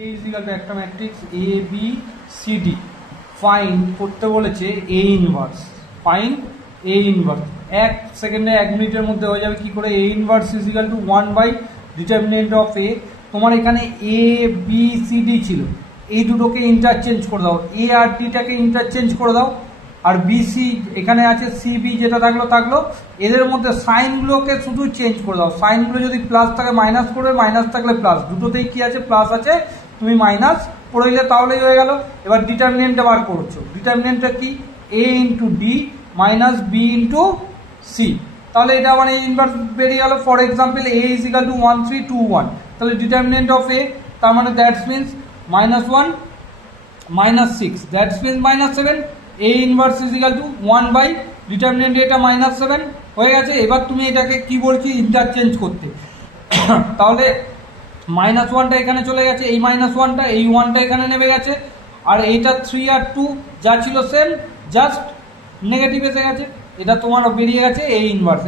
A is equal to একটা matrix A B C D find করতে বলেছে A inverse. Find A inverse এক সেকেন্ডে 1 মিনিটের মধ্যে হয়ে যাবে। কি করে? A inverse is equal to 1 by determinant of A। তোমার এখানে A B C D ছিল, এই দুটোকে ইন্টারচেঞ্জ করে দাও, A আর D টাকে ইন্টারচেঞ্জ করে দাও, আর BC এখানে আছে CB যেটা থাকলো থাকলো, এদের মধ্যে সাইনগুলোকে শুধু চেঞ্জ করে দাও। সাইনগুলো যদি প্লাস থাকে মাইনাস করবে, মাইনাস থাকলে প্লাস, দুটোতেই কি আছে? প্লাস আছে, তুমি মাইনাস করে দিলে তাহলেই হয়ে গেল। এবার ডিটারমিনেন্টটা বার করছো, ডিটারমিনেন্টটা কি? A into D minus B into C. তাহলে এটা মানে ইনভার্স বেরিয়ে গেল। For example A is equal to 1 3 2 1, তাহলে ডিটারমিনেন্ট অফ A, তার মানে that's means minus 1 minus 6, that's means minus 7। A inverse is equal to 1 by determinant এটা minus 7 হয়ে গেছে। এবার তুমি এটাকে কি বলছি? ইন্টারচেঞ্জ করতে। তাহলে মাইনাস 1টা এখানে চলে গেছে, এই মাইনাস 1টা, এই 1টা এখানে নেমে গেছে, আর এইটা 3 আর 2 যা ছিল সেম, জাস্ট নেগেটিভ এসে গেছে। এটা তোমার বেরিয়ে গেছে A ইনভার্স।